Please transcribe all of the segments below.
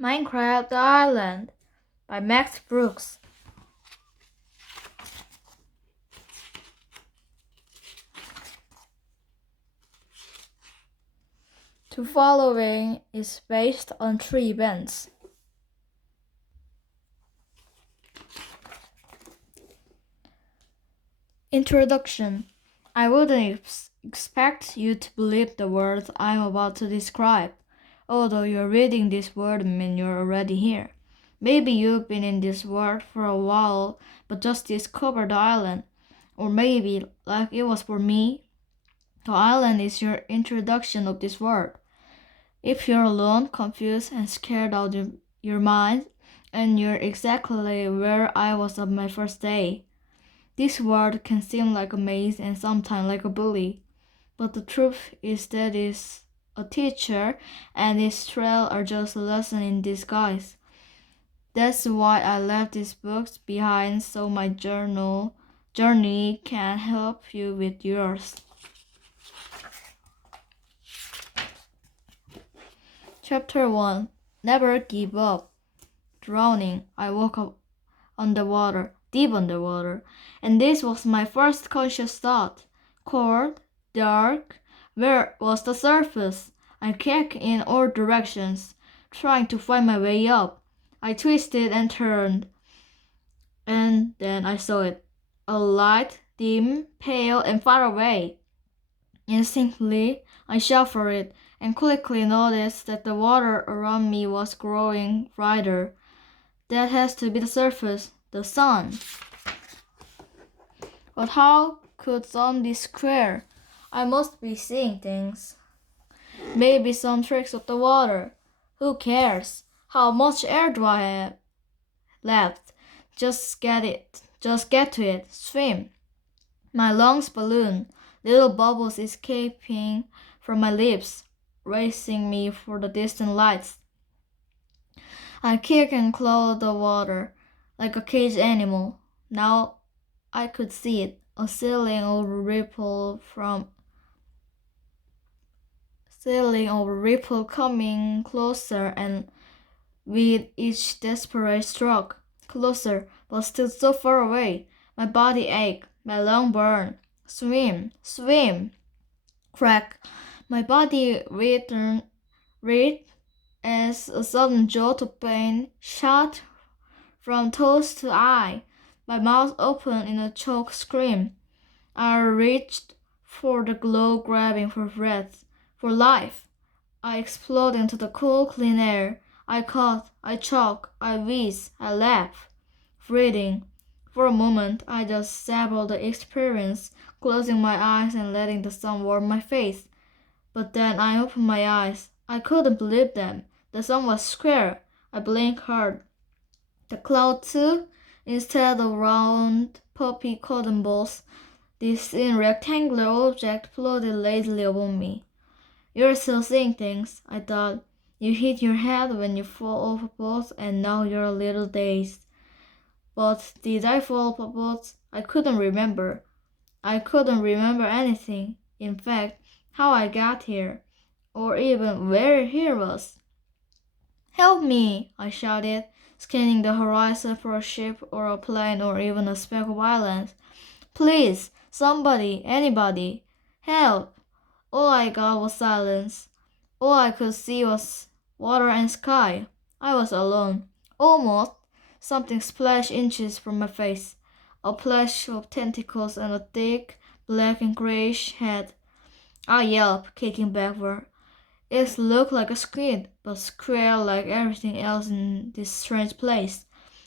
Minecraft Island by Max Brooks. The following is based on 3 events. Introduction. I wouldn't expect you to believe the words I'm about to describe, although you're reading this word means you're already here. Maybe you've been in this world for a while, but just discovered the island. Or maybe, like it was for me, the island is your introduction of this world. If you're alone, confused, and scared out of your mind, and you're exactly where I was on my first day. This world can seem like a maze and sometimes like a bully, but the truth is that it's a teacher, and its trail are just a lesson in disguise. That's why I left these books behind so my journey can help you with yours. Chapter 1. Never give up. Drowning. I woke up underwater, deep underwater, and this was my first conscious thought. Cold, dark, where was the surface? I kicked in all directions, trying to find my way up. I twisted and turned, and then I saw it. A light, dim, pale, and far away. Instinctively, I shot for it, and quickly noticed that the water around me was growing brighter. That has to be the surface, the sun. But how could sun be square? I must be seeing things. Maybe some tricks of the water. Who cares? How much air do I have left? Just get to it. Swim. My lungs balloon, little bubbles escaping from my lips, racing me for the distant lights. I kick and claw the water like a caged animal. Now I could see it, a sailing over ripple coming closer, and with each desperate stroke, closer, but still so far away. My body ached, my lung burned. Swim, swim. Crack. My body returned as a sudden jolt of pain shot from toes to eye. My mouth opened in a choked scream. I reached for the glow, grabbing for breath, for life. I exploded into the cool, clean air. I coughed, I choked, I wheezed, I laughed. Breathing. For a moment, I just savored the experience, closing my eyes and letting the sun warm my face. But then I opened my eyes. I couldn't believe them. The sun was square. I blinked hard. The cloud too? Instead of round puppy cotton balls, this thin rectangular object floated lazily above me. You're still seeing things, I thought. You hit your head when you fall overboard, and now you're a little dazed. But did I fall overboard? I couldn't remember. I couldn't remember anything. In fact, how I got here, or even where here was. Help me! I shouted, scanning the horizon for a ship or a plane or even a speck of islands. Please, somebody, anybody, help! All I got was silence. All I could see was water and sky. I was alone. Almost. Something splashed inches from my face. A flash of tentacles and a thick, black and grayish head. I yelped, kicking backward. It looked like a squid, but square like everything else in this strange place.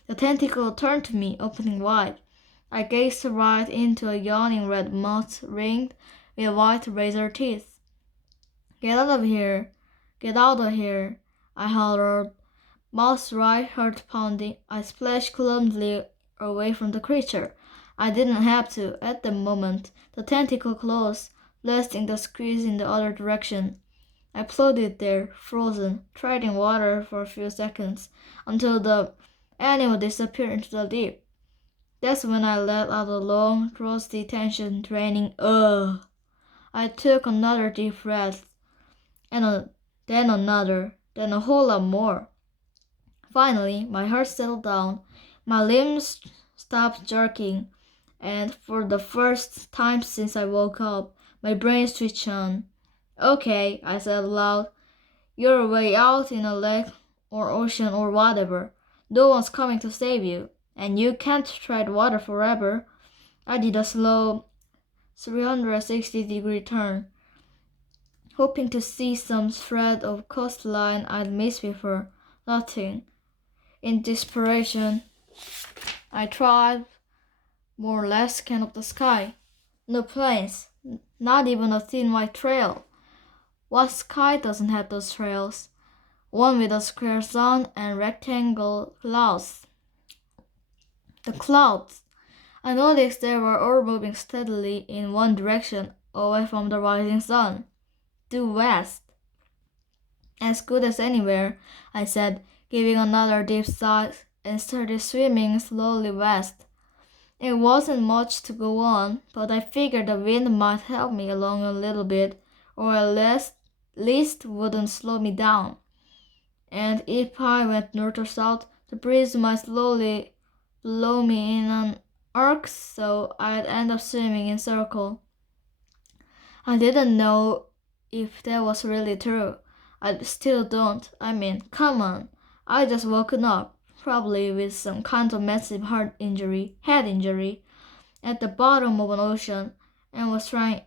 The tentacle turned to me, opening wide. I gazed right into a yawning red mouth ringed with white razor teeth. Get out of here! Get out of here! I hollered. Mouth's right heart pounding. I splashed clumsily away from the creature. I didn't have to. At the moment, the tentacle closed, blasting the squeeze in the other direction. I floated there, frozen, treading water for a few seconds, until the animal disappeared into the deep. That's when I let out a long, rusty, tension-draining ugh. I took another deep breath, and then another, then a whole lot more. Finally, my heart settled down, my limbs stopped jerking, and for the first time since I woke up, my brain switched on. Okay, I said aloud. You're way out in a lake or ocean or whatever. No one's coming to save you, and you can't tread water forever. I did a slow 360-degree turn, hoping to see some thread of coastline I'd missed before. Nothing. In desperation, I tried more or less scan of the sky. No planes, not even a thin white trail. What sky doesn't have those trails? One with a square sun and rectangle clouds. The clouds. I noticed they were all moving steadily in one direction, away from the rising sun. Due west. As good as anywhere, I said, giving another deep sigh, and started swimming slowly west. It wasn't much to go on, but I figured the wind might help me along a little bit, or at least wouldn't slow me down. And if I went north or south, the breeze might slowly blow me in an arc, so I'd end up swimming in circle. I didn't know if that was really true. I still don't. I mean, come on. I just woken up, probably with some kind of massive head injury, at the bottom of an ocean, and was trying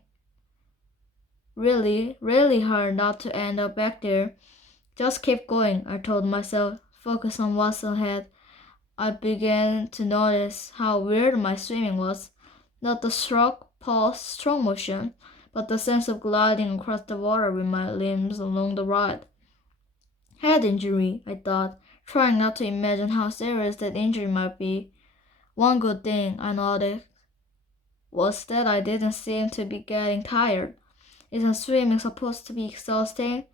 really, really hard not to end up back there. Just keep going, I told myself, focus on what's ahead. I began to notice how weird my swimming was. Not the stroke, pulse, strong motion, but the sense of gliding across the water with my limbs along the ride. Head injury, I thought, trying not to imagine how serious that injury might be. One good thing I noticed was that I didn't seem to be getting tired. Isn't swimming supposed to be exhausting?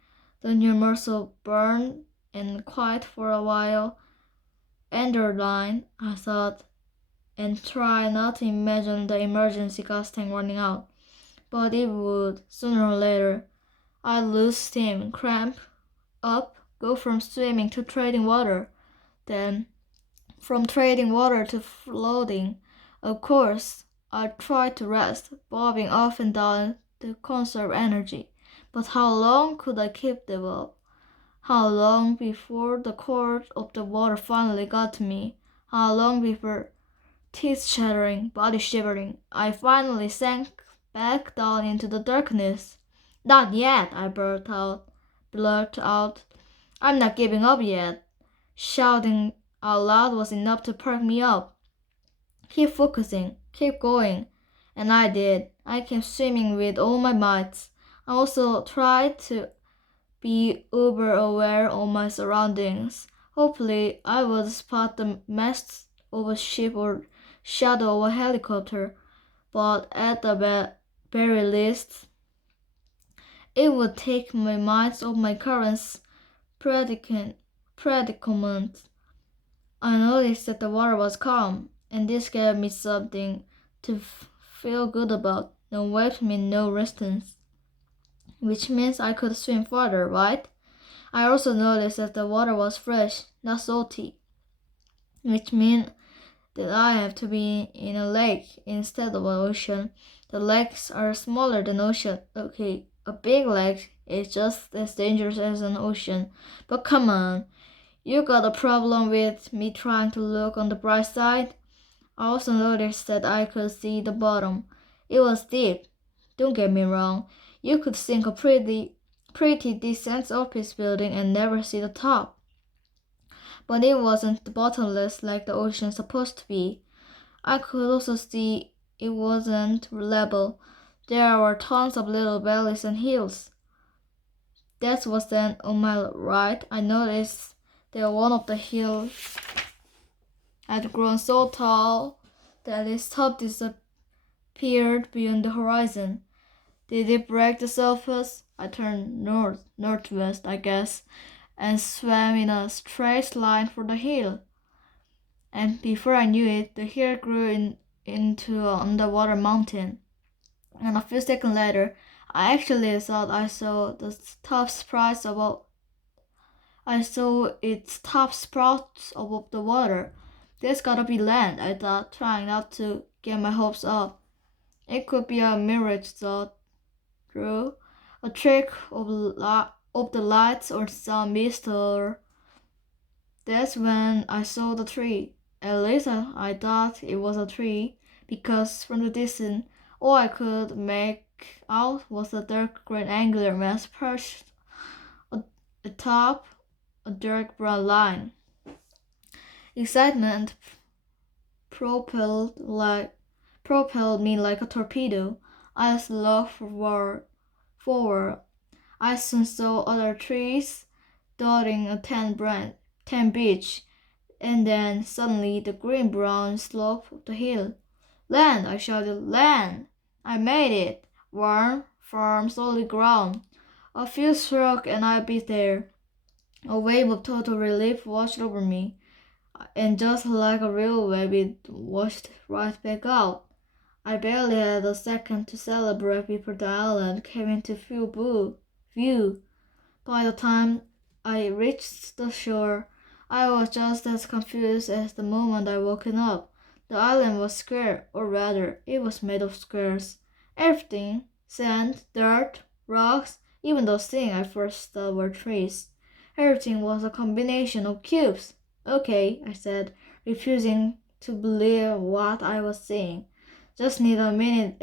Don't your muscles burn and quiet for a while? Underline, I thought, and try not to imagine the emergency gas tank running out. But it would, sooner or later. I'd lose steam, cramp up, go from swimming to treading water, then from treading water to floating. Of course, I'd try to rest, bobbing up and down to conserve energy. But how long could I keep them up? How long before the cold of the water finally got to me? How long before, teeth chattering, body shivering, I finally sank back down into the darkness? Not yet, I blurted out. I'm not giving up yet. Shouting out loud was enough to perk me up. Keep focusing, keep going. And I did. I kept swimming with all my might. I also tried to be uber aware of my surroundings. Hopefully, I would spot the mast of a ship or shadow of a helicopter, but at the very least, it would take my mind off my current predicament. I noticed that the water was calm, and this gave me something to feel good about. No weight meant no resistance, which means I could swim further, right? I also noticed that the water was fresh, not salty, which meant that I have to be in a lake instead of an ocean. The lakes are smaller than ocean. Okay, a big lake is just as dangerous as an ocean. But come on, you got a problem with me trying to look on the bright side? I also noticed that I could see the bottom. It was deep. Don't get me wrong. You could sink a pretty decent office building and never see the top. But it wasn't bottomless like the ocean's supposed to be. I could also see it wasn't level. There were tons of little valleys and hills. That was then on my right. I noticed that one of the hills had grown so tall that its top disappeared beyond the horizon. Did it break the surface? I turned northwest, I guess, and swam in a straight line for the hill. And before I knew it, the hill grew into an underwater mountain. And a few seconds later, I actually thought I saw the top sprouts I saw its top sprout above the water. There's gotta be land, I thought, trying not to get my hopes up. It could be a mirage, thought Drew. A trick of the lights or some mist. That's when I saw the tree. At least I thought it was a tree, because from the distance, all I could make out was a dark green angular mass perched atop a dark brown line. Excitement propelled me like a torpedo. I slowed forward. I soon saw other trees dotting a tan beach, and then suddenly the green-brown slope of the hill. Land! I shouted. Land! I made it! Warm, firm, solid ground. A few strokes and I'd be there. A wave of total relief washed over me, and just like a real wave, it washed right back out. I barely had a second to celebrate before the island came into view. By the time I reached the shore, I was just as confused as the moment I woken up. The island was square, or rather, it was made of squares. Everything, sand, dirt, rocks, even those things I first thought were trees. Everything was a combination of cubes. Okay, I said, refusing to believe what I was seeing. Just need a minute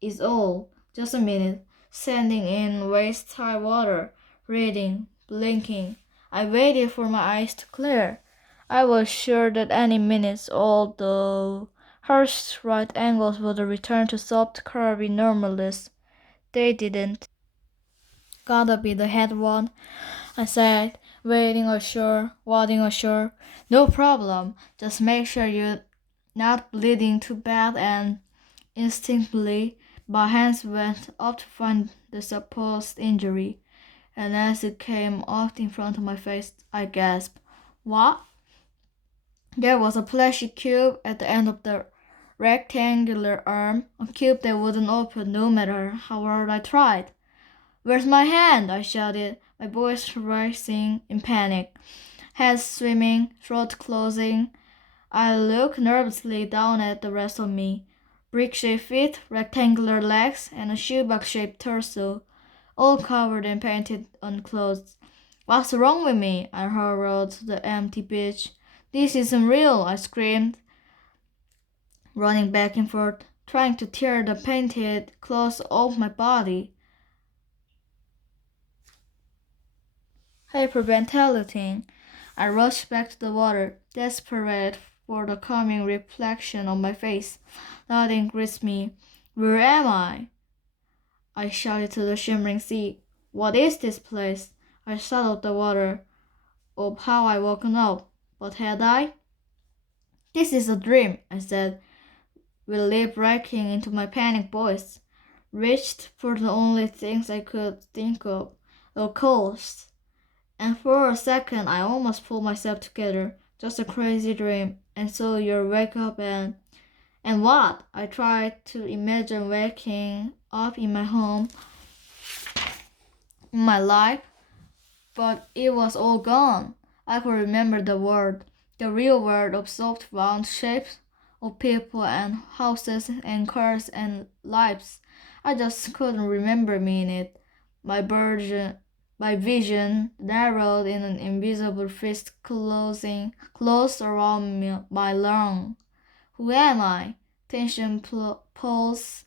is all. Just a minute. Standing in waist-high water, reading, blinking. I waited for my eyes to clear. I was sure that any minute, although harsh right angles would return to soft, curvy normalness. They didn't. Gotta be the head one, I said, wading ashore. No problem. Just make sure you're not bleeding too bad. And instinctively, my hands went up to find the supposed injury. And as it came up in front of my face, I gasped. What? There was a plastic cube at the end of the rectangular arm, a cube that wouldn't open no matter how hard I tried. Where's my hand? I shouted, my voice rising in panic. Head swimming, throat closing. I looked nervously down at the rest of me. Brick-shaped feet, rectangular legs, and a shoebox-shaped torso, all covered and painted on clothes. What's wrong with me? I hurled to the empty beach. This isn't real, I screamed, running back and forth, trying to tear the painted clothes off my body. Hyperventilating. I rushed back to the water, desperate for the coming reflection on my face. Nothing greets me. Where am I? I shouted to the shimmering sea. What is this place? I shut the water of how I woken up. But had I? This is a dream, I said, relief breaking into my panic voice. Reached for the only things I could think of, the coast. And for a second I almost pulled myself together. Just a crazy dream. And so you wake up and what? I tried to imagine waking up in my home, in my life, but it was all gone. I could remember the real world of soft round shapes of people and houses and cars and lives. I just couldn't remember me in it. My vision narrowed in an invisible fist closed around my lung. Who am I? Tension pulsed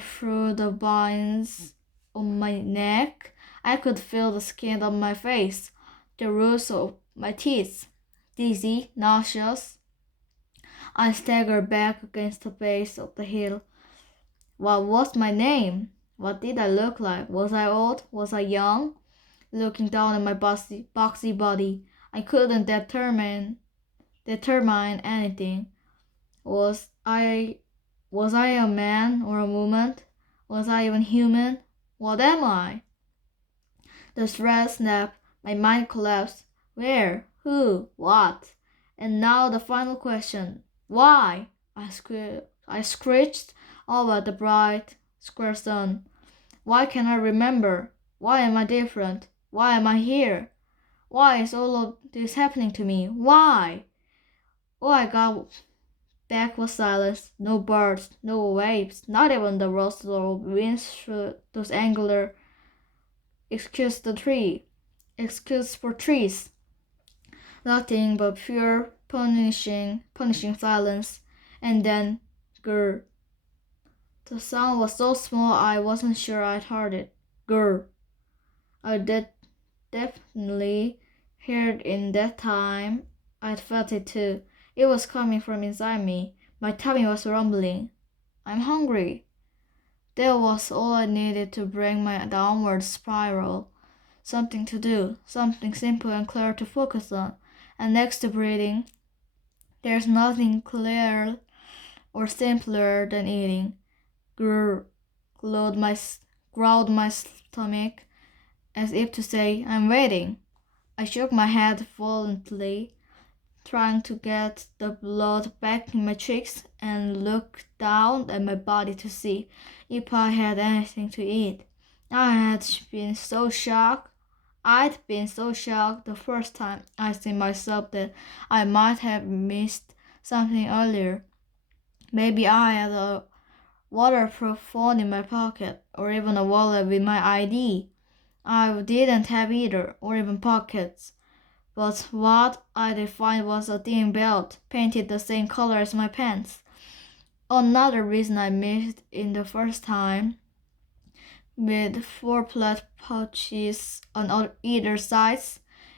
through the veins on my neck. I could feel the skin on my face, the roots of my teeth. Dizzy, nauseous, I staggered back against the base of the hill. What was my name? What did I look like? Was I old? Was I young? Looking down at my boxy body, I couldn't determine anything. Was I a man or a woman? Was I even human? What am I? The thread snapped. My mind collapsed. Where? Who? What? And now the final question. Why? I screeched all at the bright, square sun. Why can't I remember? Why am I different? Why am I here? Why is all of this happening to me? Why? All I got back was silence. No birds, no waves, not even the rustle of winds through those angular excuse the tree. Excuse for trees. Nothing but pure punishing silence. And then grr. The sound was so small I wasn't sure I'd heard it. Grr. I did definitely heard in that time. I'd felt it too. It was coming from inside me. My tummy was rumbling. I'm hungry. That was all I needed to break my downward spiral. Something to do, something simple and clear to focus on. And next to breathing, there's nothing clearer or simpler than eating. Grr, growled my stomach, as if to say, I'm waiting. I shook my head violently, trying to get the blood back in my cheeks, and looked down at my body to see if I had anything to eat. I'd been so shocked the first time I seen myself that I might have missed something earlier. Maybe I had a waterproof phone in my pocket, or even a wallet with my ID. I didn't have either, or even pockets. But what I did find was a thin belt, painted the same color as my pants. Another reason I missed it the first time, with 4 flat pouches on either side.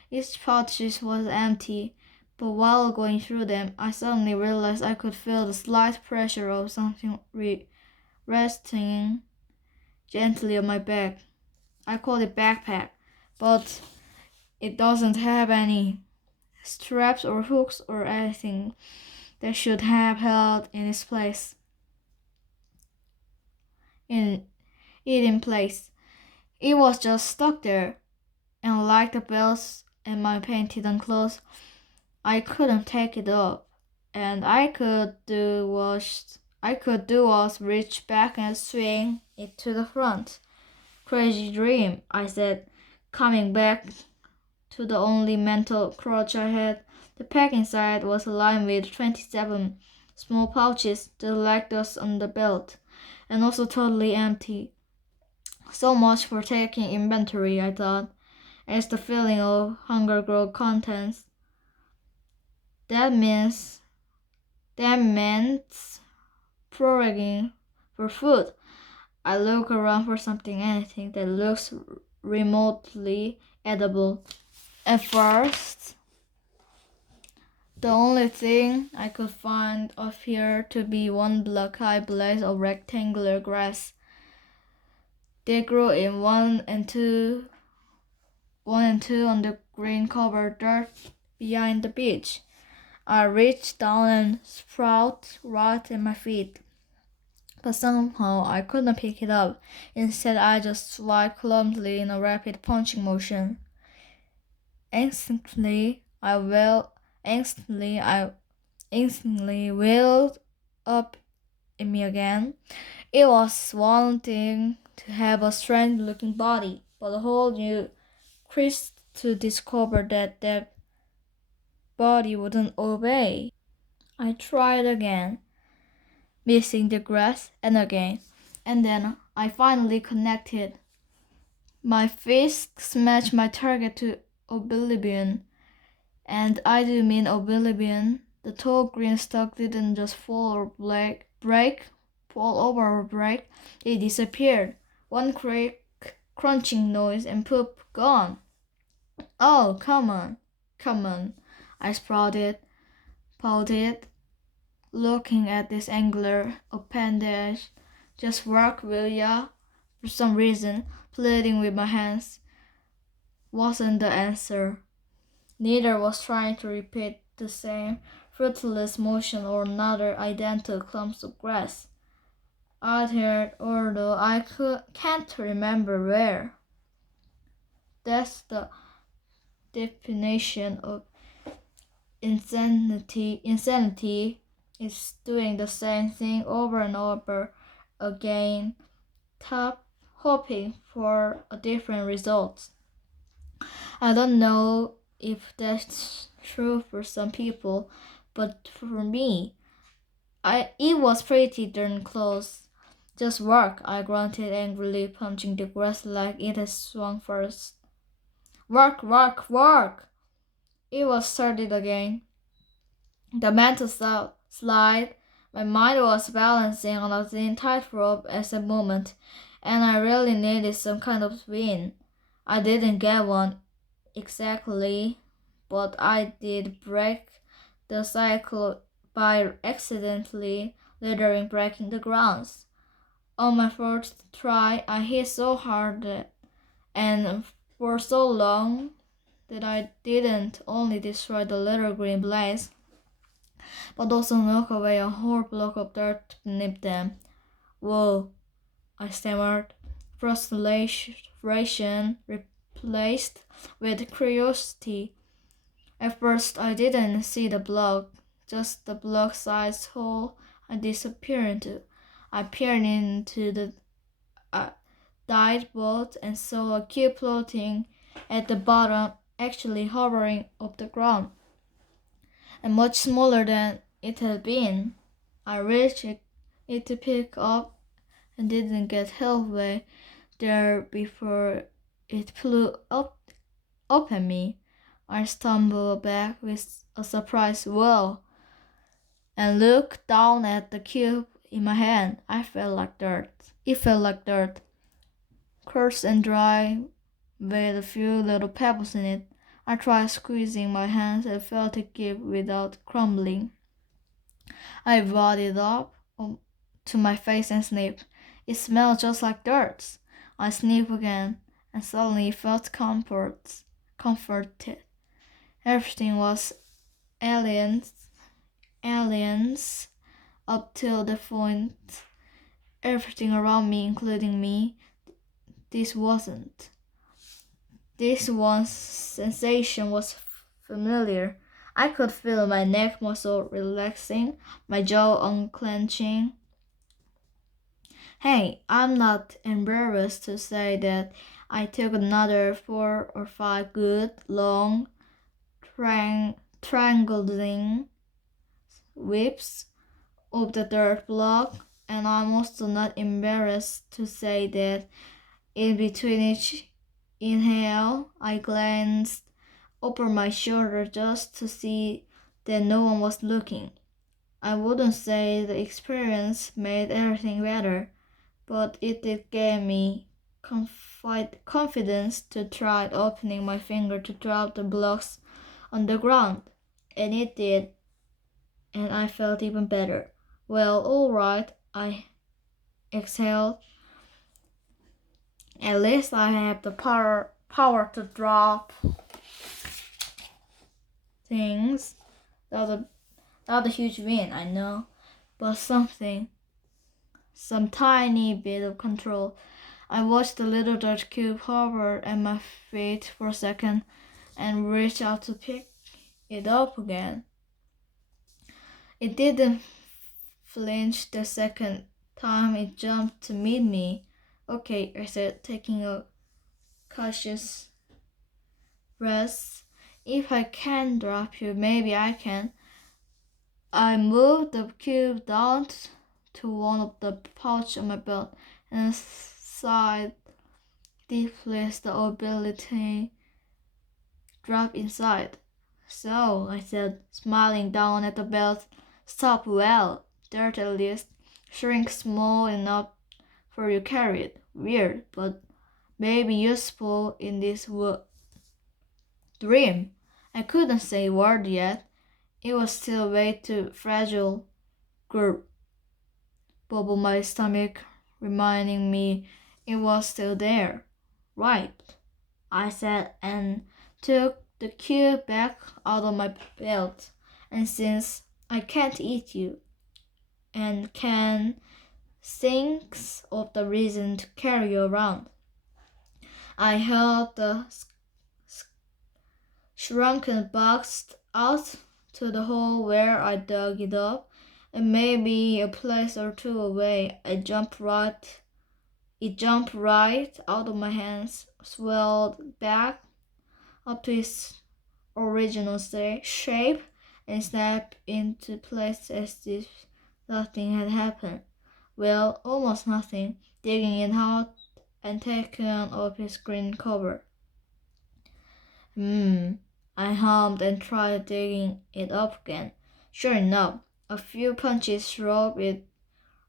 Each pouch was empty, but while going through them, I suddenly realized I could feel the slight pressure of something resting gently on my back. I call it backpack, but it doesn't have any straps or hooks or anything that should have held in its place. In place. It was just stuck there, and like the belts in my painted on clothes, I couldn't take it off. And I could do was reach back and swing it to the front. Crazy dream, I said, coming back to the only mental crutch I had. The pack inside was lined with 27 small pouches, just like those on the belt, and also totally empty. So much for taking inventory, I thought, as the feeling of hunger grew contents. That meant foraging for food. I look around for anything that looks remotely edible. At first, the only thing I could find appeared to be one black-eyed blaze of rectangular grass. They grew in one and two on the green-covered dirt behind the beach. I reached down and sprout right at my feet, but somehow I couldn't pick it up. Instead, I just swiped clumsily in a rapid punching motion. Instantly, welled up in me again. It was one thing to have a strange-looking body, but a whole new quest to discover that body wouldn't obey. I tried again, missing the grass, and again, and then I finally connected. My fist smashed my target to oblivion, and I do mean oblivion. The tall green stalk didn't just fall over or break, it disappeared. One quick crunching noise and poop gone. Oh, come on, I pouted, looking at this angular appendage. Just work, will ya? For some reason, pleading with my hands wasn't the answer. Neither was trying to repeat the same fruitless motion or another identical clump of grass. I'd heard, although can't remember where. That's the definition of insanity. Insanity is doing the same thing over and over again, hoping for a different result. I don't know if that's true for some people, but for me, it was pretty darn close. Just work, I grunted angrily, punching the grass like it had swung first. Work, work, work! It was started again. The mental slide. My mind was balancing on a thin tightrope at the moment, and I really needed some kind of win. I didn't get one exactly, but I did break the cycle by accidentally littering breaking the grounds. On my first try, I hit so hard and for so long that I didn't only destroy the little green blades, but also knock away a whole block of dirt beneath them. Whoa, I stammered, frustration replaced with curiosity. At first, I didn't see the block, just the block-sized hole I disappeared into. I peered into the dive boat and saw a cube floating at the bottom, actually hovering off the ground, and much smaller than it had been. I reached it to pick up and didn't get halfway there before it flew up at me. I stumbled back with a surprised whoa and looked down at the cube in my hand. I felt like dirt. It felt like dirt, coarse and dry, with a few little pebbles in it. I tried squeezing my hands and felt it give without crumbling. I brought it up to my face and sniffed. It smelled just like dirt. I sniffed again and suddenly felt comforted. Everything was aliens up till the point. Everything around me, including me, this wasn't. This one sensation was familiar. I could feel my neck muscle relaxing, my jaw unclenching. Hey, I'm not embarrassed to say that I took another 4 or 5 good, long, triangulating whips of the dirt block, and I'm also not embarrassed to say that in between each inhale, I glanced over my shoulder just to see that no one was looking. I wouldn't say the experience made everything better, but it did give me confidence to try opening my finger to drop the blocks on the ground. And it did, and I felt even better. Well, all right, I exhaled. At least I have the power to drop things. Not a huge win, I know, but something, some tiny bit of control. I watched the little dirt cube hover at my feet for a second and reached out to pick it up again. It didn't flinch the second time it jumped to meet me. Okay, I said, taking a cautious breath. If I can drop you, maybe I can. I moved the cube down to one of the pouches on my belt and sighed deeply as the ability dropped inside. So, I said, smiling down at the belt, stop well, dirt at least, shrink small enough for you carry it. Weird, but maybe useful in this dream. I couldn't say a word yet. It was still way too fragile. Grr, bubbled my stomach, reminding me it was still there. Right, I said, and took the cube back out of my belt. And since I can't eat you, and can thinks of the reason to carry you around, I held the shrunken box out to the hole where I dug it up, and maybe a place or two away. It jumped right out of my hands, swelled back up to its original shape and snap into place as if nothing had happened. Well, almost nothing, digging it out and taking off its green cover. I hummed and tried digging it up again. Sure enough, a few punches drove it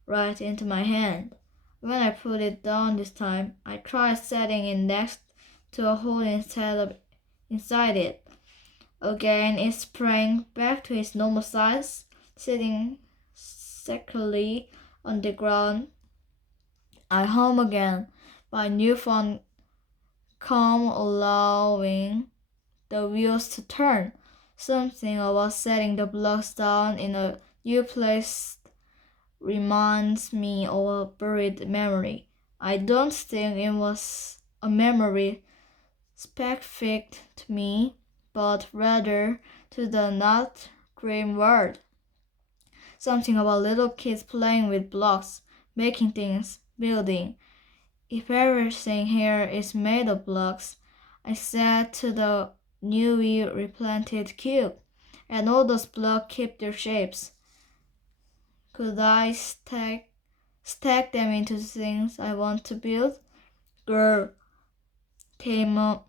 right into my hand. When I put it down this time, I tried setting it next to a hole inside it. Again, it sprang back to its normal size, sitting securely on the ground. I hum again, my newfound calm allowing the wheels to turn. Something about setting the blocks down in a new place reminds me of a buried memory. I don't think it was a memory specific to me, but rather to the not dream world. Something about little kids playing with blocks, making things, building. If everything here is made of blocks, I said to the newly replanted cube, and all those blocks keep their shapes. Could I stack them into things I want to build? Grr, came a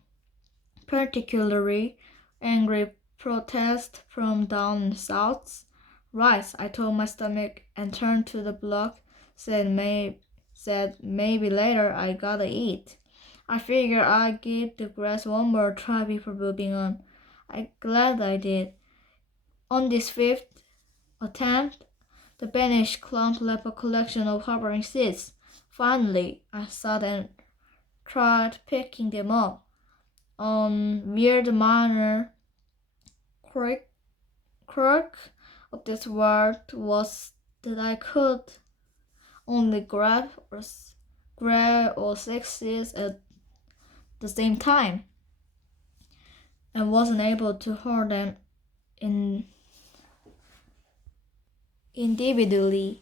particularly angry protest from down south. Right, I told my stomach and turned to the block, said maybe later I gotta eat. I figured I'd give the grass one more try before moving on. I'm glad I did. On this fifth attempt, the banished clump left a collection of harboring seeds. Finally, I sat and tried picking them up. Weird minor quirk of this world was that I could only grab or 6 seeds at the same time, and wasn't able to hold them individually.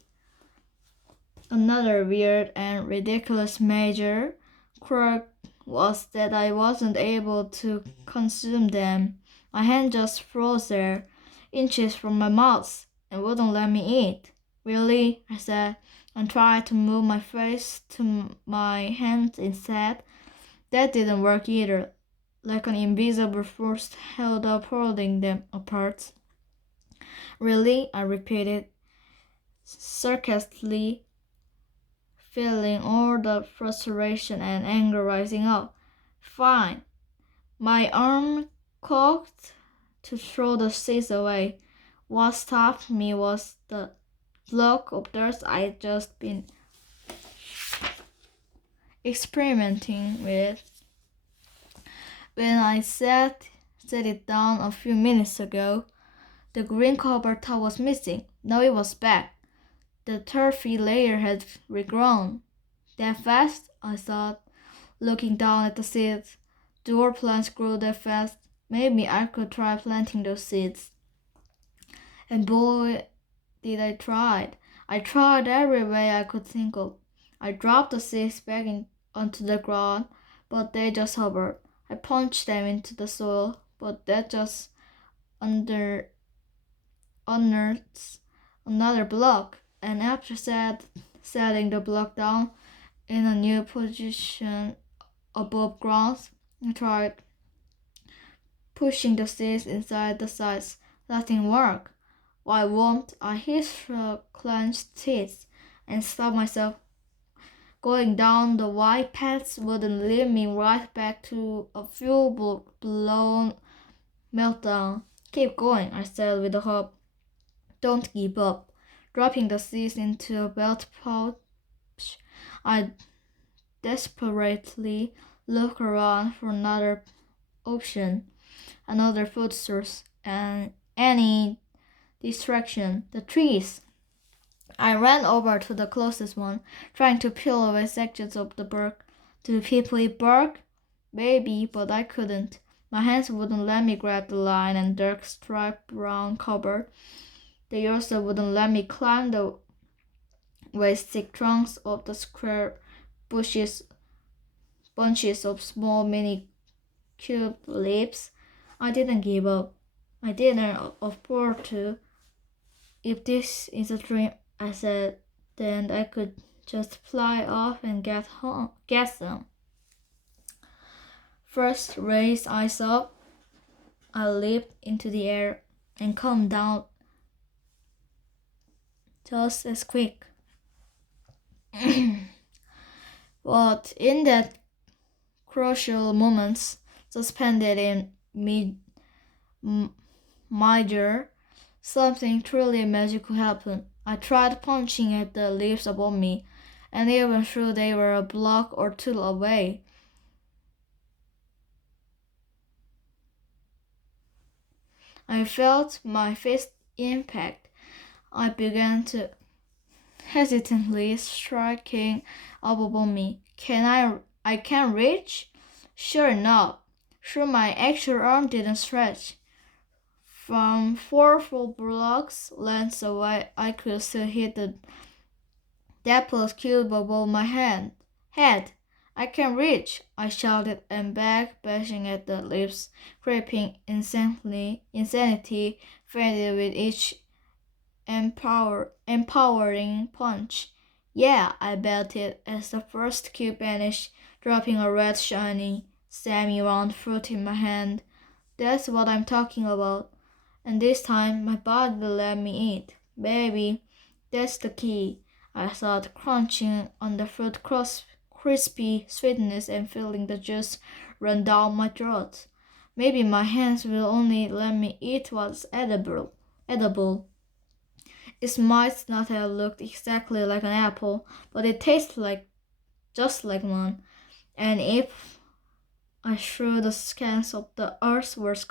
Another weird and ridiculous major quirk was that I wasn't able to consume them. My hand just froze there, inches from my mouth, and wouldn't let me eat. Really? I said, and tried to move my face to my hands instead. That didn't work either, like an invisible force held up holding them apart. Really? I repeated, sarcastically, feeling all the frustration and anger rising up. Fine. My arm cocked to throw the seeds away. What stopped me was the block of dirt I'd just been experimenting with. When I set it down a few minutes ago, the green cover top was missing. Now it was back. The turfy layer had regrown. That fast? I thought, looking down at the seeds. Door plants grew that fast. Maybe I could try planting those seeds. And boy, did I try. I tried every way I could think of. I dropped the seeds back onto the ground, but they just hovered. I punched them into the soil, but that just unearths another block. And after setting the block down in a new position above ground, I tried pushing the seeds inside the sides. Nothing worked. Why won't I hissed through clenched teeth and stopped myself. Going down the wide paths wouldn't lead me right back to a full-blown meltdown. Keep going, I said with a hope. Don't give up. Dropping the seeds into a belt pouch, I desperately looked around for another option, another food source, and any distraction. The trees. I ran over to the closest one, trying to peel away sections of the bark. Do people eat bark? Maybe, but I couldn't. My hands wouldn't let me grab the line and dark striped brown cover. They also wouldn't let me climb the waist-thick trunks of the square bunches of small mini cube leaves. I didn't give up. I didn't afford to. If this is a dream, I said, then I could just fly off and get some. First, raise eyes up. I leaped into the air and calmed down just as quick. But in that crucial moments, suspended in mid-jaw, something truly magical happened. I tried punching at the leaves above me, and even though they were a block or two away, I felt my fist impact. I began to hesitantly striking above me. I can reach? Sure enough. Sure, my actual arm didn't stretch. From 4 full blocks lengths away, I could still hit the depth cube above my head. I can reach, I shouted, and back bashing at the lips, creeping insanity faded with each empowering punch. Yeah, I belted as the first cube vanished, dropping a red shiny, semi-round fruit in my hand. That's what I'm talking about. And this time, my body will let me eat. Baby, that's the key. I thought, crunching on the fruit crispy sweetness and feeling the juice run down my throat. Maybe my hands will only let me eat what's edible. It might not have looked exactly like an apple, but it tasted just like one. And if I threw the scans of the earth was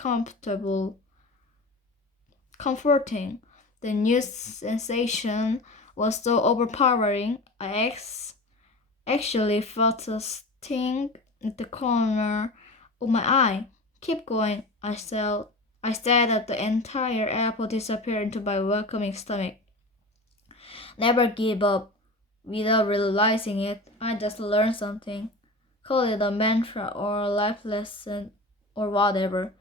comforting, the new sensation was so overpowering. I actually felt a sting at the corner of my eye. Keep going, I said. I said that the entire apple disappeared into my welcoming stomach. Never give up. Without realizing it, I just learned something. Call it a mantra or a life lesson or whatever.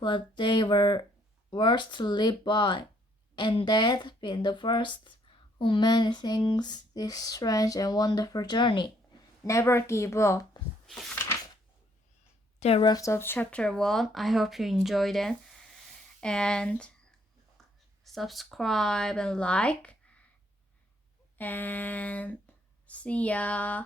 But they were words to live by. And that been the first of many things this strange and wonderful journey. Never give up. That wraps up chapter 1. I hope you enjoyed it. And subscribe and like. And see ya.